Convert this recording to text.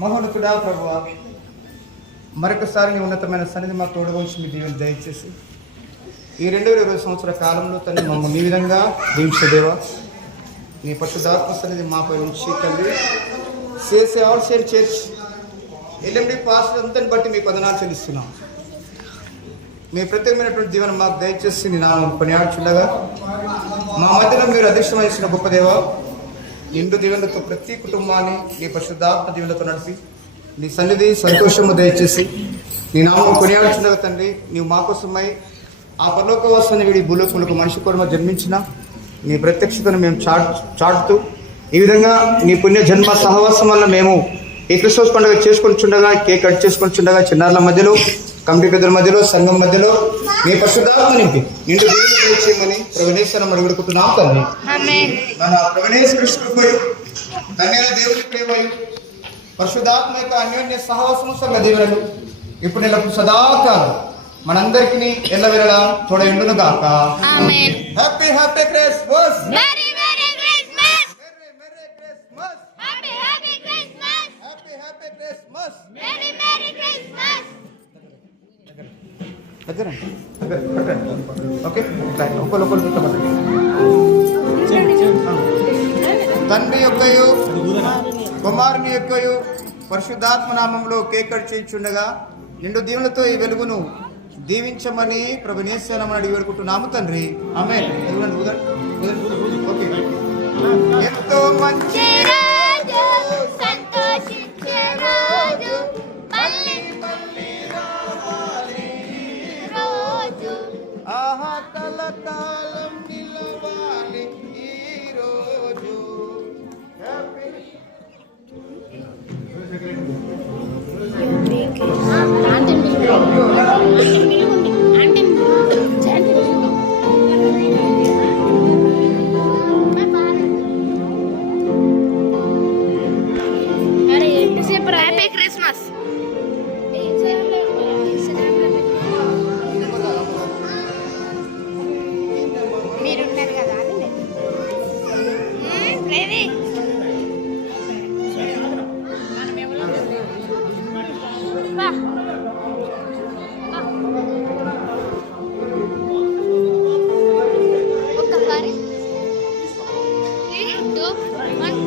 మహోన్నతుడా ప్రభువా, మరొకసారి నీ ఉన్నతమైన సన్నిధి మాకు తోడవలసి మీ దీవెన దయచేసి ఈ 2020 సంవత్సర కాలంలో తను మమ్మల్ని మీ విధంగా దీవించదేవా. నీ పరిశుద్ధాత్మ సన్నిధి మాపై ఉంచి తండ్రి చేసే ఆల్సేర్ చర్చ్ ఎల్ఎండి పాస్టర్ అంతని బట్టి మీకు వందనాలు చెల్లిస్తున్నాం. మీ ప్రత్యేకమైనటువంటి దీవెన మాకు దయచేసి నీ నామం కొనియాడుచుండగా మా మధ్యలో మీరు అదృష్టం వహించిన గొప్ప దేవా, నిండు దీవెనలతో ప్రతి కుటుంబాన్ని నీ పరిశుద్ధాత్మ దీవెనలతో నడిపి నీ సన్నిధి సంతోషము దయచేసి నీ నామం కొనియాడుచుండగా తండ్రి, నీవు మా కోసమై ఆ పరలోకవాసాన్ని వీడి భూలోకములకు మనిషి కొరకు జన్మించిన నీ ప్రత్యక్షతను మేము చాటుతూ ఈ విధంగా నీ పుణ్య జన్మ సహవాసం వల్ల మేము ఈ క్రిస్మస్ పండుగ చేసుకొని చుండగా, కేక్ కట్ చేసుకొని చుండగా, చిన్నారుల మధ్యలో, కమిటీ పెద్దల మధ్యలో, సంఘం మధ్యలో నీ పరిశుద్ధాత్మ నింపి నిండు దేవుని దయచేయమని ప్రభునేశ్వరం అడుగుడుకుంటున్నాం తండ్రి. మన ప్రభునేశ్వర కృష్ణుడు ధన్యమైన దేవుని ప్రేమయు పరిశుద్ధాత్మ యొక్క అన్యోన్య సహవాసము సంఘ దీవెనలు ఇప్పుడు నెలకు సదాకాలం మనందరికీ ఎల్లవేళలా తోడ ఎండును గాక. Happy happy Christmas. Merry merry Christmas. Merry merry Christmas. Happy happy Christmas. Happy happy Christmas. Merry merry Christmas. దగ్గర ఓకే, ఒకరు తండ్రి యొక్కయు కుమారుని యొక్కయు పరిశుద్ధాత్మ నామంలో కేక్ కట్ చేయించుండగా నిండు దీవులతో ఈ వెలుగును దీవించమని ప్రభునేశ్వరమని అడిగి వేడుకుంటున్నాము తండ్రి. ఆమేన్. ఓకే. ఎంతో మంచి రోజు, సంతోషించే రోజు, మళ్ళీ మళ్ళీ రావాలి రోజు, ఆహా కలకాలం నిలవాలి ఈ రోజు. Happy Christmas. మీరున్నారు కదా ఒక్కసారి 3, 2, 1.